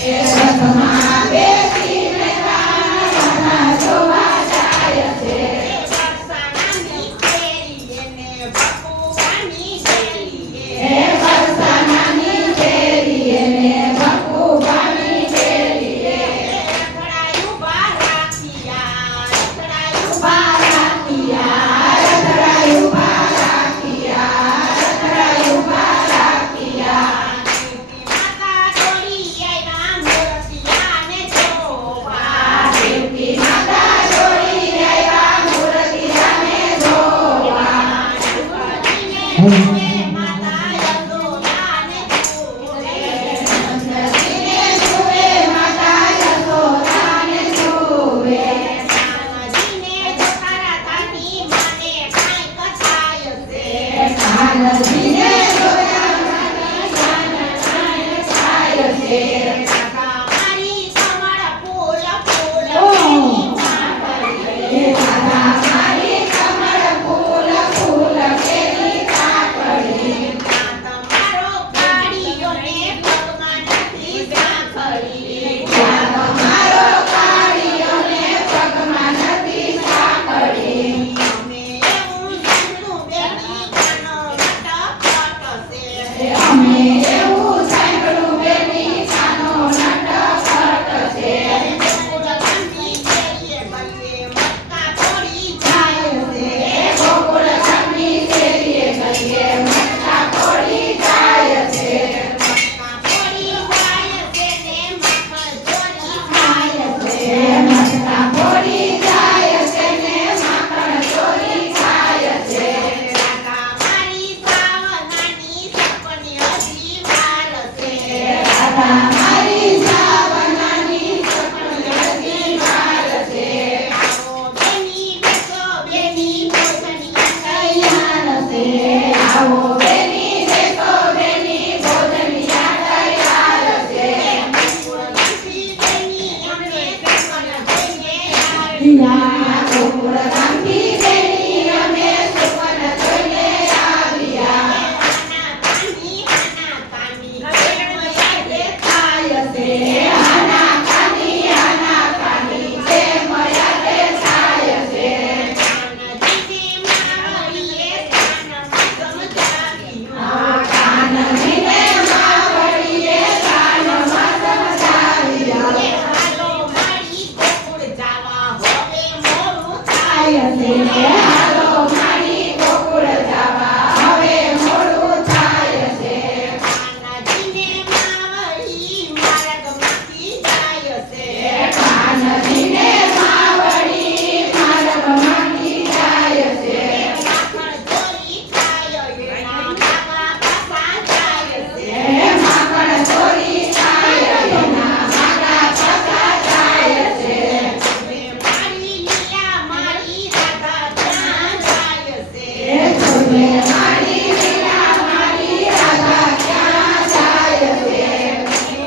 રથમાં બેસીને રાધા જોવા જાય છે. વરસાનાની કેરી એને ભગવાની કેરી હે વરસાનાની કેરી એને ભગવાની કેરી રથડાયું બા રાખિયા રથડાયું બા રાખિયા રથડાયું બા રાખિયા રથડાયું બા રાખિયા માતા ડોળી આવ્યા મૂર્તિયાને જોવા દેવકી માતા જોડી આવ્યા મૂર્તિયાને જોવા નંદજીને માતા યશોદાને જોવે નંદજીને જુએ માતા યશોદાને જુએ કાનજીને જોતા તાની માને કાંઈક થાય છે કાનજીને જોયા માતા કાન થાય છે રાધા મારી કમળ ફૂલ ફૂલ ઓ કેરી કાકડી હે રાધા મારી કમળ ફૂલ ફૂલ કેરી કાકડી તમારો કાળીઓને પગમાં નથી સાંકળી ત્યાં તમારો કાળીઓને પગમાં નથી સાંકળી અમે એવું સાંભળ્યું બેની કાનો નટખટ છે અમે એવું સાંભળ્યું બેની કાનો નટખટ છે ગોકુળ ગાંધી કેરીએ ગલીએ મટકા પડી જાય છે ગોકુળ ગામની શેરીએ ગલીએ મટકા પડી જાય છે મટકા પડી જાય છે ને માખણ ચોરી ખાય છે મટકા પડી જાય છે ને માખણ ચોરી ખાય છે રાધા મારી સાવનાની સપની હજી વાર છે રાધા મારી સાવનાની સપની હજી વાર છે આવો બેની બેસો બેની ભોજનિયા તૈયાર છે આવો બેની દેખો બેની ભોજનિયા તૈયાર છે ગોકુળ ગાંધી બેની અમે સપન જઈને યા ગોકુળ ગામથી બેની અમે સુપન જોઈને આવ્યા આના તાની પ્રેમ યાદે થાય છે આના કાની પ્રેમ યાદે થાય છે કાનજીને માવડીએ કાનમાં સમજાવ્યું આ કાનજીને માવડીએ કાનમાં સમજાવ્યા કે હાલો મારી ગોકુળ જાવા હવે મોડું થાય છે હાલો મારી ગોકુળ જવા હવે મોડું થાય છે કાનજીને માવડી માર્ગમાંથી જાય છે કાનજીને માવડી માર્ગમાંથી જાય છે માખણ ચોરી ખાય એના માગા પાસા જાય છે માખણ ચોરી થાય એના માગા પાસા જાય છે મારી લીલા મારી રાધા ક્યાં જાય છે જોજે મારી લીલા મારી રાધા ક્યાં જાય છે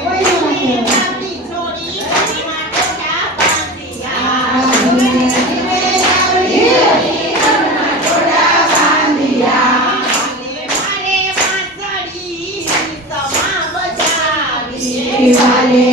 આપણી છોડી ઘરમાં ટોળા બાંધ્યા ઘરમાં ટોળા બાંધ્યા મારે વાંસળી સમા બજાવી વાલે